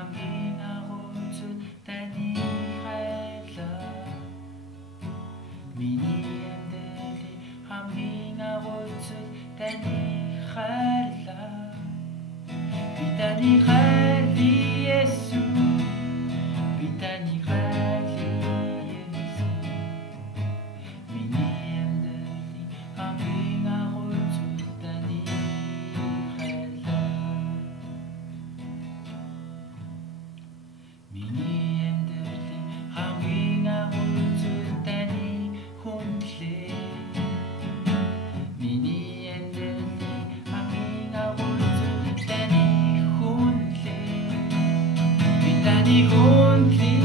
хамгийн агуулцад таны хайлаа. Миний амьдралын хамгийн агуулцад таны хайлаа. Би таны хайлаа Есүс, би таны хайлаа Есүс. Миний амьдралын хамгийн агуулцад таны хайлаа. Миний амьдралын хамгийн агуулцад таны хүндлээ. Миний амьдралын хамгийн агуулцад таны хүндлээ. Би таны хүндлээ.